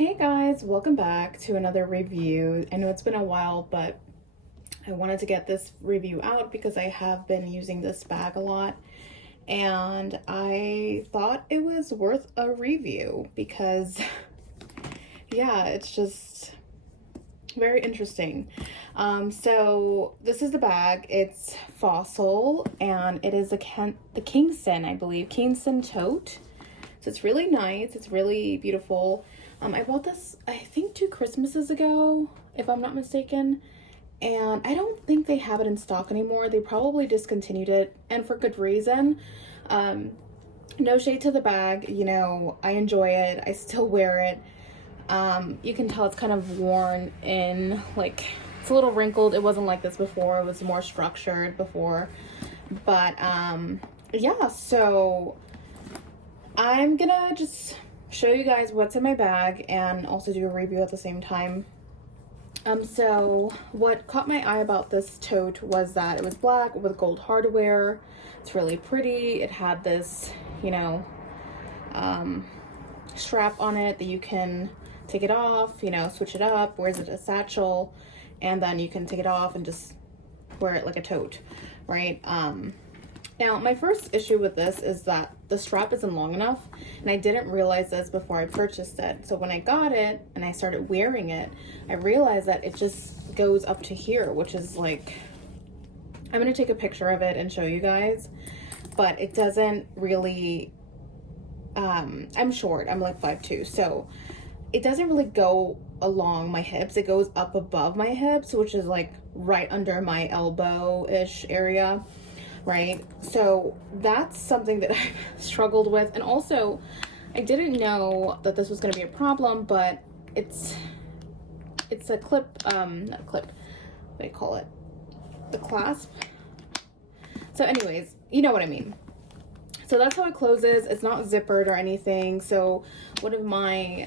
Hey guys, welcome back to another review. I know it's been a while, but I wanted to get this review out because I have been using this bag a lot and I thought it was worth a review because yeah, it's just very interesting. So this is the bag. It's Fossil and it is the Kingston, I believe, Kingston tote. So it's really nice. It's really beautiful. I bought this, I think 2 Christmases ago, if I'm not mistaken, and I don't think they have it in stock anymore. They probably discontinued it, and for good reason. No shade to the bag, you know, I enjoy it. I still wear it. You can tell it's kind of worn in, like, it's a little wrinkled. It wasn't like this before. It was more structured before. But, yeah, so I'm gonna just show you guys what's in my bag and also do a review at the same time. So what caught my eye about this tote was that it was black with gold hardware. It's really pretty. It had this, you know, strap on it that you can take it off, you know, switch it up, wears it as a satchel, and then you can take it off and just wear it like a tote, right? Now, my first issue with this is that the strap isn't long enough, and I didn't realize this before I purchased it. So when I got it and I started wearing it, I realized that it just goes up to here, which is like, I'm gonna take a picture of it and show you guys, but it doesn't really, I'm short, I'm like 5'2", so it doesn't really go along my hips. It goes up above my hips, which is like right under my elbow-ish area. Right, so that's something that I've struggled with, and also I didn't know that this was going to be a problem, but it's a clip, not clip, what do you call it, the clasp. So anyways, you know what I mean. So that's how it closes. It's not zippered or anything. So one of my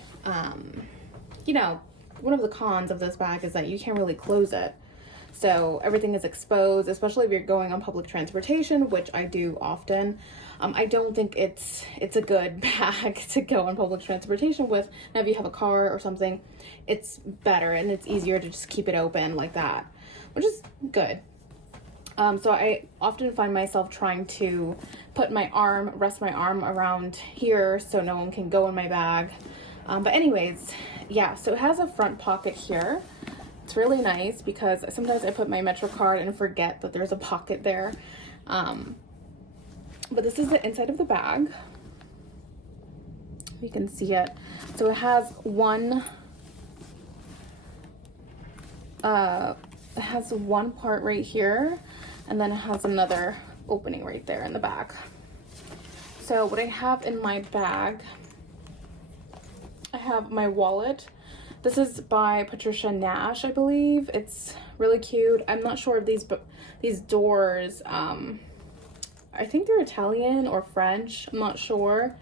you know, one of the cons of this bag is that you can't really close it. So everything is exposed, especially if you're going on public transportation, which I do often. I don't think it's a good bag to go on public transportation with. Now, if you have a car or something, it's better and it's easier to just keep it open like that, which is good. So I often find myself trying to rest my arm around here so no one can go in my bag. But anyways, yeah, so it has a front pocket here. It's really nice because sometimes I put my Metro card and forget that there's a pocket there. But this is the inside of the bag. You can see it. So it has one part right here, and then it has another opening right there in the back. So what I have in my bag, I have my wallet. This is by Patricia Nash, I believe. It's really cute. I'm not sure if these doors, I think they're Italian or French. I'm not sure.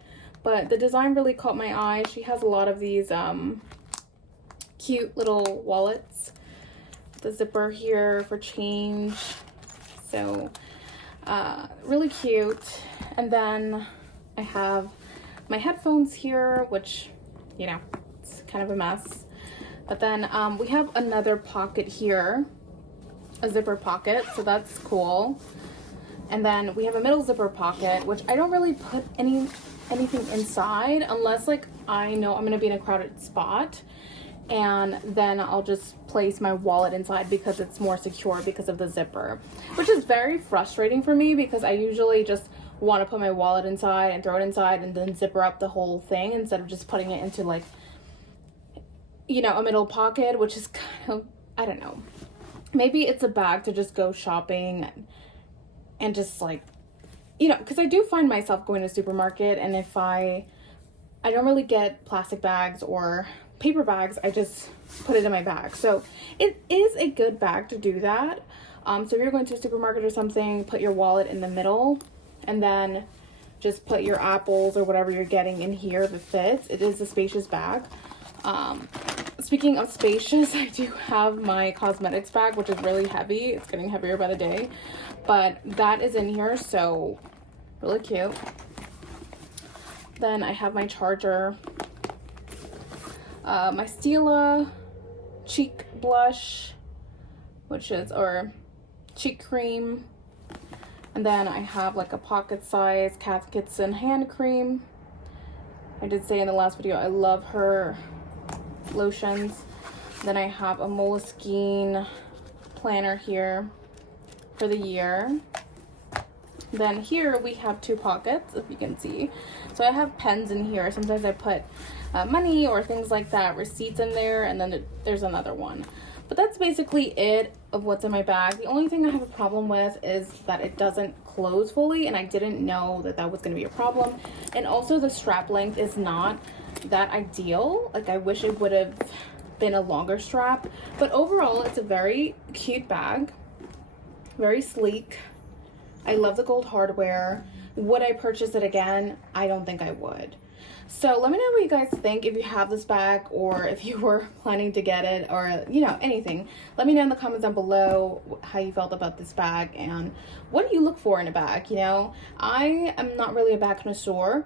But the design really caught my eye. She has a lot of these cute little wallets. The zipper here for change. So, really cute. And then I have my headphones here, which, you know, it's kind of a mess. But then we have another pocket here, a zipper pocket, so that's cool. And then we have a middle zipper pocket, which I don't really put anything inside unless like I know I'm gonna be in a crowded spot, and then I'll just place my wallet inside because it's more secure because of the zipper, which is very frustrating for me because I usually just want to put my wallet inside and throw it inside and then zipper up the whole thing instead of just putting it into, like, you know, a middle pocket, which is kind of, I don't know, maybe it's a bag to just go shopping and just, like, you know, because I do find myself going to the supermarket, and if I don't really get plastic bags or paper bags, I just put it in my bag. So it is a good bag to do that. So if you're going to a supermarket or something, put your wallet in the middle and then just put your apples or whatever you're getting in here if it fits. It is a spacious bag. Speaking of spacious, I do have my cosmetics bag, which is really heavy. It's getting heavier by the day, but that is in here, so really cute. Then I have my charger. my Stila cheek blush, or cheek cream. And then I have like a pocket size Kath Kingston hand cream. I did say in the last video I love her lotions. Then I have a Moleskine planner here for the year. Then here we have 2 pockets, if you can see. So I have pens in here. Sometimes I put money or things like that, receipts in there, and then there's another one. But that's basically it of what's in my bag. The only thing I have a problem with is that it doesn't close fully, and I didn't know that that was going to be a problem. And also the strap length is not that ideal. Like, I wish it would have been a longer strap. But overall, it's a very cute bag. Very sleek. I love the gold hardware. Would I purchase it again? I don't think I would. So let me know what you guys think, if you have this bag or if you were planning to get it, or, you know, anything. Let me know in the comments down below how you felt about this bag and what do you look for in a bag, you know. I am not really a bag connoisseur.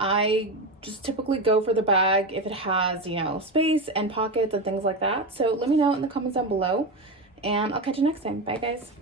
I just typically go for the bag if it has, you know, space and pockets and things like that. So let me know in the comments down below, and I'll catch you next time. Bye, guys.